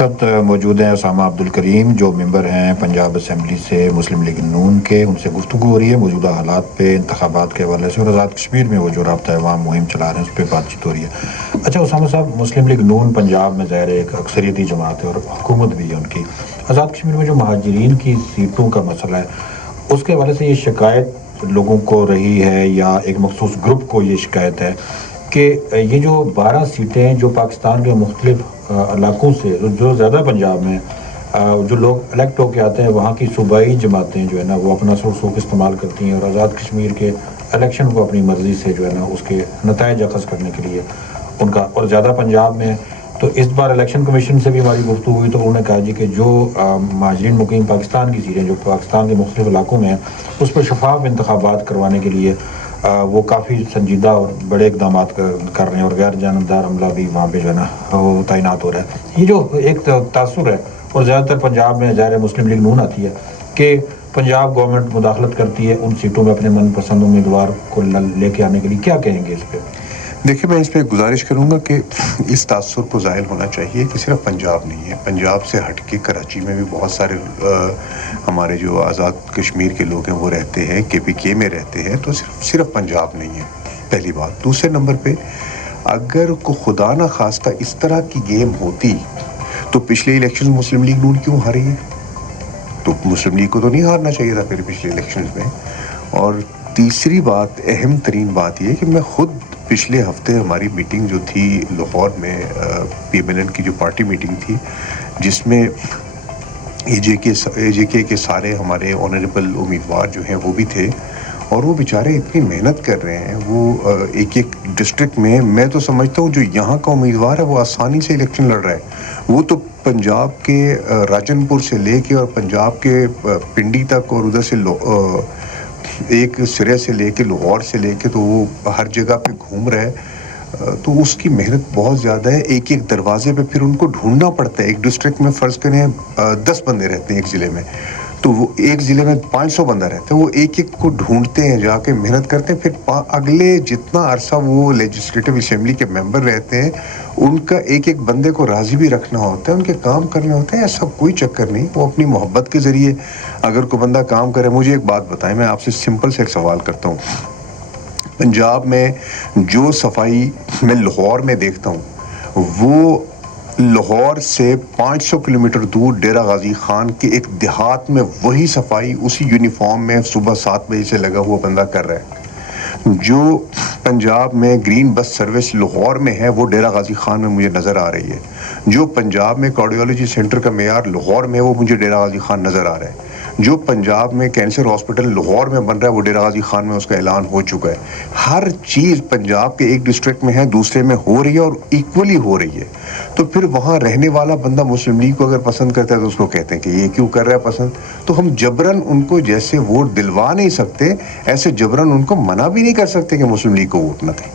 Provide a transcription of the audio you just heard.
साथ मौजूद हैं उसामा अब्दुल करीम, जो मेंबर हैं पंजाब असम्बली से मुस्लिम लीग नून के। उनसे गुफ्तगू हो रही है मौजूदा हालात पे, इंतखाबात के हवाले से, और आज़ाद कश्मीर में वो जो राब्ता अवाम मुहिम चला रहे हैं उस पर बातचीत हो रही है। अच्छा उसामा साहब, मुस्लिम लीग नून पंजाब में ज़ाहिर एक अक्सरियती जमात है और हुकूमत भी है उनकी। आज़ाद कश्मीर में जो महाजरीन की सीटों का मसला है, उसके हवाले से ये शिकायत लोगों को रही है या एक मखसूस ग्रुप को ये शिकायत है कि ये जो 12 सीटें जो पाकिस्तान के मुख्तलिफ इलाकों से जो ज़्यादा पंजाब में जो लोग इलेक्ट होकर आते हैं, वहाँ की सूबाई जमातें जो है ना वो अपना सुख इस्तेमाल करती हैं और आज़ाद कश्मीर के इलेक्शन को अपनी मर्ज़ी से जो है ना उसके नताइज अखज़ करने के लिए उनका, और ज़्यादा पंजाब में। तो इस बार इलेक्शन कमीशन से भी हमारी गुफ्तगू हुई तो उन्होंने कहा जी कि जो महाजरीन मुकीम पाकिस्तान की सीटें जो पाकिस्तान के मुख्तलिफ इलाकों में हैं उस पर शफाफ इंतखाबात करवाने के लिए वो काफ़ी संजीदा और बड़े इकदाम कर रहे हैं और गैर जानबदार अमला भी वहाँ पे जो है ना वो तैनात हो रहा है। ये जो एक तासुर है, और ज़्यादातर पंजाब में ज़ाहिर मुस्लिम लीग नून आती है कि पंजाब गवर्नमेंट मुदाखलत करती है उन सीटों में अपने मनपसंद उम्मीदवार को लेके आने के लिए, क्या कहेंगे इस पर? देखिए, मैं इस पर गुजारिश करूँगा कि इस तासुर को ज़ाहिर होना चाहिए कि सिर्फ पंजाब नहीं है, पंजाब से हट के कराची में भी बहुत सारे हमारे जो आज़ाद कश्मीर के लोग हैं वो रहते हैं, KPK में रहते हैं, तो सिर्फ पंजाब नहीं है, पहली बात। दूसरे नंबर पे, अगर को खुदा ना खास्ता इस तरह की गेम होती तो पिछले इलेक्शन मुस्लिम लीग नून क्यों हारी है? तो मुस्लिम लीग को तो नहीं हारना चाहिए था फिर पिछले इलेक्शन में। और तीसरी बात, अहम तरीन बात ये कि मैं खुद पिछले हफ्ते हमारी मीटिंग जो थी लाहौर में, PMLN की जो पार्टी मीटिंग थी, जिसमें AJK के सारे हमारे ऑनरेबल उम्मीदवार जो हैं वो भी थे, और वो बेचारे इतनी मेहनत कर रहे हैं। वो एक एक डिस्ट्रिक्ट में, मैं तो समझता हूँ जो यहाँ का उम्मीदवार है वो आसानी से इलेक्शन लड़ रहा है। वो तो पंजाब के राजनपुर से लेके और पंजाब के पिंडी तक और उधर से एक सिरे से लेके लाहौर से लेके तो वो हर जगह पे घूम रहा है। तो उसकी मेहनत बहुत ज़्यादा है। एक एक दरवाजे पे फिर उनको ढूंढना पड़ता है। एक डिस्ट्रिक्ट में फ़र्ज़ करें 10 बंदे रहते हैं एक ज़िले में, तो वो एक ज़िले में 500 बंदा रहता है। वो एक एक को ढूंढते हैं, जाके मेहनत करते हैं, फिर अगले जितना अरसा वो लेजिस्लेटिव असेंबली के मेंबर रहते हैं, उनका एक एक बंदे को राज़ी भी रखना होता है, उनके काम करने होते हैं। ऐसा कोई चक्कर नहीं। वो अपनी मोहब्बत के ज़रिए अगर कोई बंदा काम करे। मुझे एक बात बताएं, मैं आपसे सिंपल से एक सवाल करता हूँ। पंजाब में जो सफाई मैं लाहौर में देखता हूँ, वो लाहौर से 500 किलोमीटर दूर डेरा गाजी खान के एक देहात में वही सफाई उसी यूनिफॉर्म में सुबह 7 बजे से लगा हुआ बंदा कर रहा है। जो पंजाब में ग्रीन बस सर्विस लाहौर में है वो डेरा गाजी खान में मुझे नज़र आ रही है। जो पंजाब में कार्डियोलॉजी सेंटर का मेयार लाहौर में है वो मुझे डेरा गाजी खान नज़र आ रहा है। जो पंजाब में कैंसर हॉस्पिटल लाहौर में बन रहा है वो डेरा गाजी खान में उसका ऐलान हो चुका है। हर चीज़ पंजाब के एक डिस्ट्रिक्ट में है, दूसरे में हो रही है और इक्वली हो रही है। तो फिर वहाँ रहने वाला बंदा मुस्लिम लीग को अगर पसंद करता है तो उसको कहते हैं कि ये क्यों कर रहा है पसंद। तो हम जबरन उनको जैसे वोट दिलवा नहीं सकते, ऐसे जबरन उनको मना भी नहीं कर सकते कि मुस्लिम लीग को वोट ना दें।